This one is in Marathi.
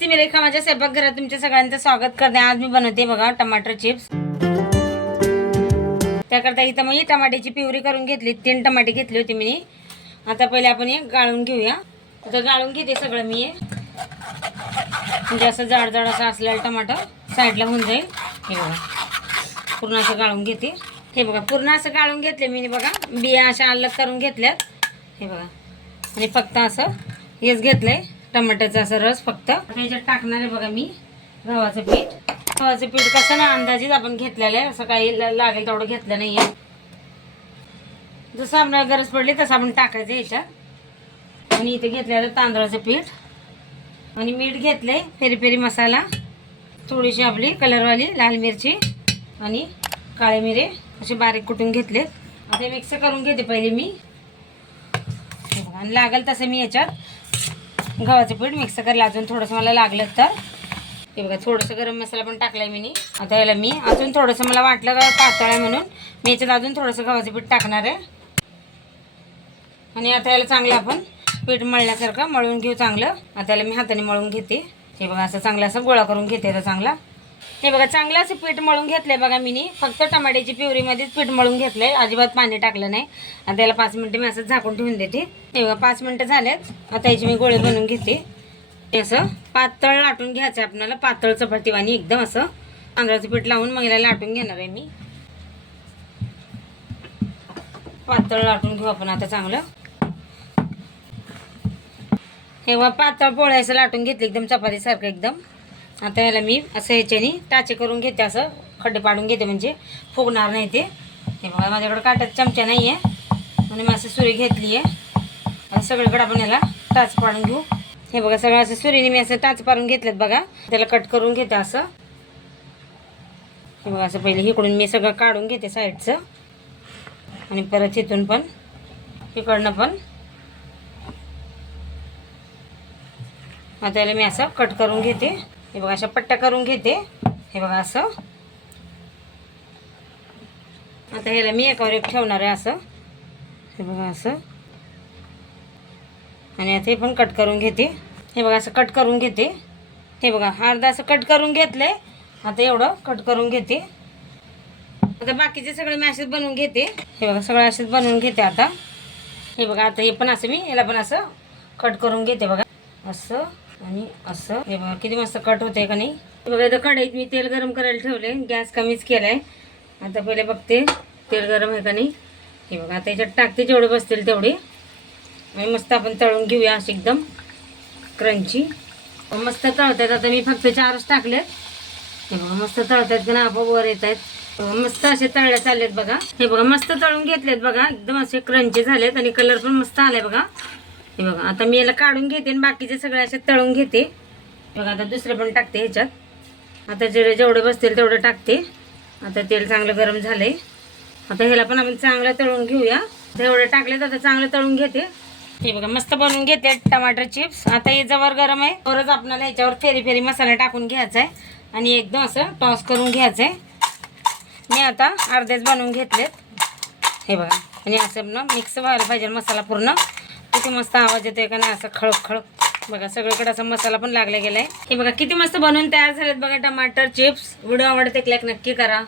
नमस्ते मी रेखा, माझ्या स्वयंपाकघरात तुमच्या सगळ्यांचं स्वागत करते। आज मी बनवते बघा टमाटर चिप्स। त्याकरता इथं मी टमाट्याची प्युरी करून घेतली। 3 टमाटे घेतले होते मी। आता पहिले आपण हे गाळून घेऊया। आता गाळून घेते सगळं मी, म्हणजे असं जाड जाड असं असलेलं टमाटर साईडला होऊन जाईल। हे बघा पूर्ण असं गाळून घेते। हे बघा पूर्ण असं गाळून घेतले मी बघा, बिया अशा अलग करून घेतल्यात। हे बघा आणि फक्त असं हेच घेतलंय टमाट्याचा असा रस फक्त। त्याच्यात टाकणार आहे बघा मी गव्हाचं पीठ। गव्हाचं पीठ कसं ना अंदाजेच आपण घेतलेलं आहे, असं काही लागेल तेवढं घेतलं नाही आहे। जसं आपल्याला गरज पडली तसं आपण टाकायचं याच्यात। आणि इथे घेतलेलं तांदळाचं पीठ आणि मीठ घेतलंय, पेरी पेरी मसाला, थोडीशी आपली कलरवाली लाल मिरची आणि काळे मिरे असे बारीक कुटून घेतले। आता मिक्स करून घेते पहिले मी। आणि लागेल तसं मी याच्यात गव्हाचं पीठ मिक्स करायला अजून थोडंसं मला लागलं तर। हे बघा थोडंसं गरम मसाला पण टाकलाय मी। आता याला मी अजून थोडंसं मला वाटलं का पातळ आहे म्हणून मी याच्यात अजून थोडंसं गव्हाचं पीठ टाकणार आहे। आणि आता याला चांगलं आपण पीठ मळल्यासारखं मळून घेऊ चांगलं। आता याला मी हाताने मळून घेते। हे बघा असं चांगलं असं गोळा करून घेते आता चांगला। हे बघा चांगलं असं पीठ मळून घेतलंय बघा मी। फक्त टमाट्याची प्युरीमध्येच पीठ मळून घेतलंय, अजिबात पाणी टाकलं नाही। आता याला 5 मिनिटं मी असं झाकून ठेवून देते। हे बघा 5 मिनिटं झालेत। आता याचे मी गोळे बनवून घेते। असं पातळ लाटून घ्यायचं आपल्याला, पातळ चपातीवाणी एकदम असं तांदळाचं पीठ लावून मग याला लाटून घेणार आहे मी। पातळ लाटून घेऊ आपण आता चांगलं। हे बघा पातळ पोळ्याचं लाटून घेतलं एकदम चपातीसारखं एकदम। आता याला मी असं ह्याच्याने टाचे करून घेते, असं खड्डे पाडून घेते म्हणजे फुगणार नाही ते। हे बघा माझ्याकडे काटाचा चमचा नाही आहे आणि मी असं सुरी घेतली आहे। आणि सगळीकडे आपण याला टाच पाडून घेऊ। हे बघा सगळं असं सुरीने मी असं टाच पाडून घेतलेत बघा। त्याला कट करून घेते असं। हे बघा असं पहिले इकडून मी सगळं काढून घेते साईडचं आणि परत इथून पण इकडनं पण। आता याला मी असं कट करून घेते। हे बघा अशा पट्ट्या करून घेते। हे बघा असं। आता ह्याला मी एकावर एक ठेवणार आहे असं। हे बघा असं। आणि आता हे पण कट करून घेते। हे बघा असं कट करून घेते। हे बघा अर्धा असं कट करून घेतलंय। आता एवढं कट करून घेते। आता बाकीचे सगळे मी असेच बनवून घेते। हे बघा सगळं असेच बनवून घेते आता। हे बघा आता हे पण असं मी याला पण असं कट करून घेते बघा असं आणि असं। हे बघा किती मस्त कट होते का नाही। हे बघा आता कढईत मी तेल गरम करायला ठेवले, गॅस कमीच केलाय। आता पहिले बघते तेल गरम आहे का नाही। हे बघा आता याच्यात टाकते जेवढे बसतील तेवढे आणि मस्त आपण तळून घेऊया असे एकदम क्रंची। मस्त तळतात। आता मी फक्त 4च टाकलेत। हे बघा मस्त तळतात का ना, आपोआप वर येत आहेत। मस्त असे तळले चाललेत बघा। हे बघा मस्त तळून घेतलेत बघा, एकदम असे क्रंची झालेत आणि कलर पण मस्त आलाय बघा। हे बघा आता मी याला काढून घेते आणि बाकीचे सगळे असे तळून घेते। बघा आता दुसरे पण टाकते ह्याच्यात। आता जेवढे बसतील तेवढे टाकते। आता तेल चांगलं गरम झालंय। आता ह्याला पण आपण चांगलं तळून घेऊया। तेवढे टाकलेत आता चांगलं तळून घेते। हे बघा मस्त बनवून घेते टमाटर चिप्स। आता हे जवळ गरम आहे तरच आपल्याला ह्याच्यावर फेरी फेरी मसाला टाकून घ्यायचा आहे आणि एकदम असं टॉस करून घ्यायचं आहे। मी आता अर्धेच बनवून घेतलेत। हे बघा आणि असं ना मिक्स व्हायला पाहिजे मसाला पूर्ण। किती मस्त आवाज येतोय का नाही, असं खळक खळक। बघा सगळीकडे असा मसाला पण लागला गेलाय। हे बघा किती मस्त बनवून तयार झालेत बघा टमाटर चिप्स। व्हिडिओ आवडते क्लिक नक्की करा।